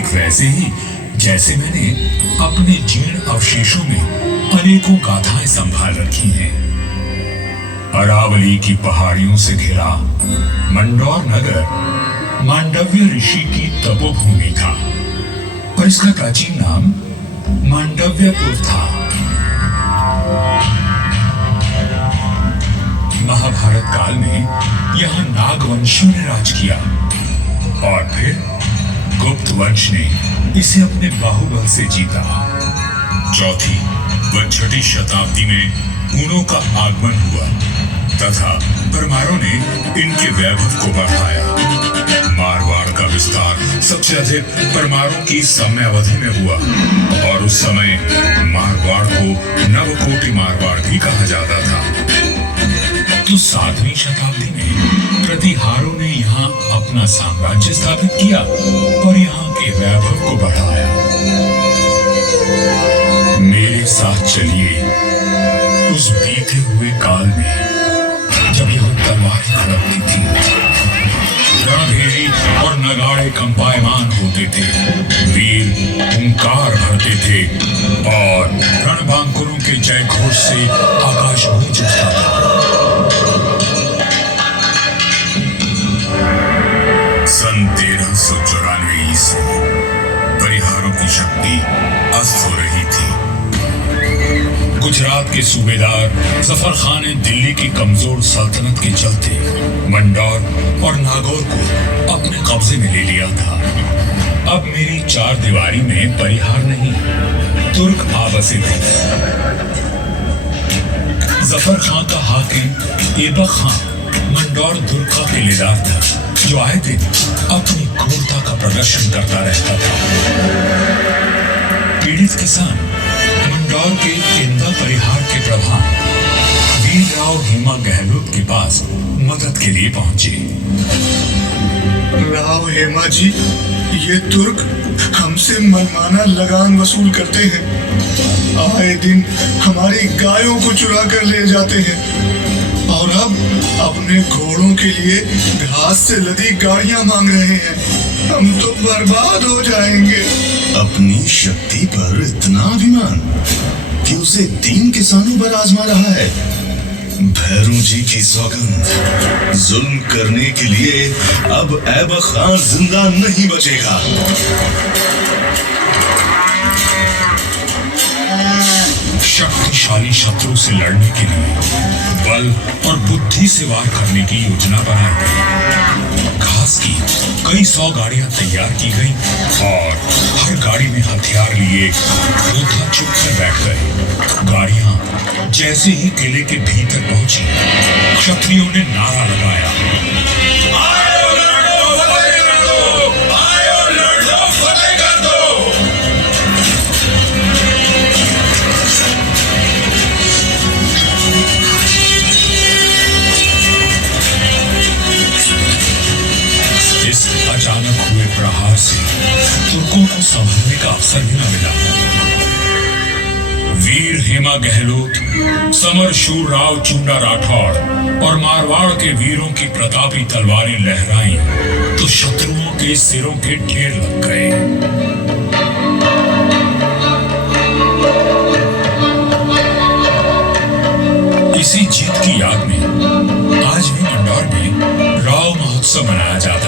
ठीक वैसे ही जैसे मैंने अपने जीर्ण अवशेषों में अनेकों गाथाएं संभाल रखी हैं। अरावली की पहाड़ियों से घिरा मंडौर नगर मांडव्य ऋषि की तपोभूमि था और इसका प्राचीन नाम मांडव्यपुर था। महाभारत काल में यहां नागवंशियों ने राज किया और फिर गुप्त वंश ने इसे अपने बाहुबल से जीता। चौथी व छठी शताब्दी में हूणों का आगमन हुआ तथा परमारों ने इनके वैभव को बढ़ाया। मारवाड़ का विस्तार सबसे अधिक परमारों की समयावधि में हुआ और उस समय मारवाड़ को नवकोटि मारवाड़ भी कहा जाता था। तो 7वीं शताब्दी में प्रतिहारों ने यहाँ अपना साम्राज्य स्थापित किया और यहाँ के वैभव को बढ़ाया। मेरे साथ चलिए उस बीते हुए काल में जब यहाँ तलवारें खड़कती थी, रणभेरी और नगाड़े कंपायमान होते थे, वीर हुंकार भरते थे और रणबांकुरों के जय घोष से आकाश गूंज उठता था। सन 1394 ईस्वी परिहारों की शक्ति अस्त हो रही थी। गुजरात के सूबेदार जफर खान ने दिल्ली की कमजोर सल्तनत के चलते मंडौर और नागौर को अपने कब्जे में ले लिया था। अब मेरी चार दीवारी में परिहार नहीं, तुर्क आ बसे थे। जफर खान का हाकिम ऐबक खान मंडौर दुर्ग का किलेदार था, जो आए दिन अपनी क्रूरता का प्रदर्शन करता रहता था। पीड़ित किसान मंडौर के इंदा परिहार के प्रभाव वीरराव हेमा गहलोत के पास मदद के लिए पहुंचे। राव हेमा जी, ये तुर्क हमसे मनमाना लगान वसूल करते हैं। आए दिन हमारी गायों को चुरा कर ले जाते हैं और अब अपने घोड़ों के लिए घास से लदी गाड़ियां मांग रहे हैं। हम तो बर्बाद हो जाएंगे। अपनी शक्ति पर इतना अभिमान कि उसे 3 किसानों पर आजमा रहा है। भैरू जी की सौगंध, जुल्म करने के लिए अब ऐबक खान जिंदा नहीं बचेगा। शक्तिशाली शत्रु से लड़ने के लिए बल और बुद्धि से वार करने की योजना बनाई गई। घास की कई 100 गाड़ियां तैयार की गईं और हर गाड़ी में हथियार लिए योद्धा चुपकर बैठ गए। गाड़ियां जैसे ही किले के भीतर पहुंची, क्षत्रियों ने नारा लगाया, आयो लड़ो, फतेह कर दो, आयो लड़ो, फतेह कर दो। इस अचानक हुए प्रहार से तुर्कों को संभलने का अवसर भी न मिला। वीर हेमा गहलोत, समर शूर राव चुंडा राठौड़ और मारवाड़ के वीरों की प्रतापी तलवारें लहराई तो शत्रुओं के सिरों के ढेर लग गए। इसी जीत की याद में आज भी मंडौर में राव महोत्सव मनाया जाता है।